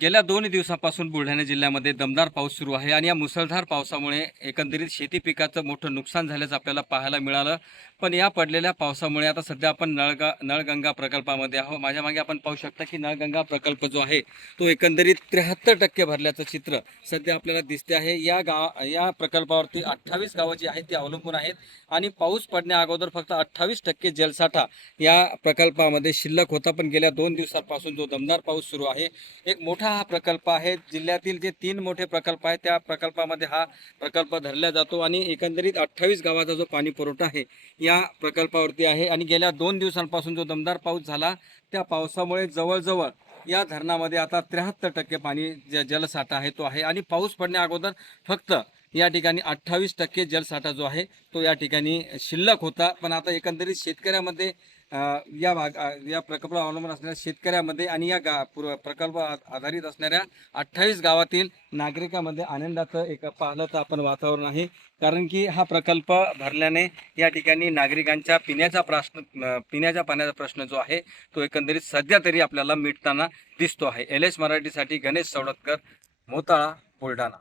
गेल्या 2 दिवसापासून बुलढाणा जिल्ह्यामध्ये दमदार पाऊस सुरू आहे आणि या मुसळधार पावसामुळे एकंदरीत शेती पिकाचं मोठं नुकसान झाल्याचं आपल्याला पाहायला मिळालं। पण या पडलेल्या पावसामुळे आता सध्या आपण नळगंगा प्रकल्पामध्ये आहोत। माझ्या मागे आपण पाहू शकता की नळगंगा प्रकल्प जो आहे तो एकंदरीत 73% भरल्याचं चित्र सध्या आपल्याला दिसते आहे। या प्रकल्पावरती 28 गावं जी आहेत ती अवलंबून आहेत आणि पाऊस पडण्या अगोदर फक्त 28% जलसाठा या प्रकल्पामध्ये शिल्लक होता। पण गेल्या 2 दिवसांपासून जो दमदार पाऊस सुरू आहे, एक मोठा हा प्रकल्प आहे। जिल्ह्यातील जे 3 मोठे प्रकल्प आहेत त्या प्रकल्पामध्ये हा प्रकल्प धरला जातो आणि एकंदरीत 28 गावाचा जो पाणी पुरवठा आहे या प्रकल्पावरती आहे। आणि गेल्या 2 दिवसांपासून जो दमदार पाऊस झाला त्या पावसामुळे जवळजवळ या धरणामध्ये आता 73% पाणी जलसाठा आहे तो आहे आणि पाऊस पडण्या अगोदर फक्त या ठिकाणी 28% जलसाठा जो आहे तो या ठिकाणी शिल्लक होता। पण आता एकंदरीत शेतकऱ्यामध्ये या प्रकल्पावर अवलंबून असणाऱ्या शेतकऱ्यामध्ये आणि प्रकल्प आधारित असणाऱ्या 28 गावातील नागरिकांमध्ये आनंदाचं एक पाहिलं तर आपण वातावरण आहे। कारण की हा प्रकल्प भरल्याने या ठिकाणी नागरिकांच्या पिण्याच्या पाण्याचा प्रश्न जो आहे तो एकंदरीत सध्या तरी आपल्याला मिटताना दिसतो आहे। LS मराठीसाठी गणेश सवडतकर, मोताळा, बुलढाणा।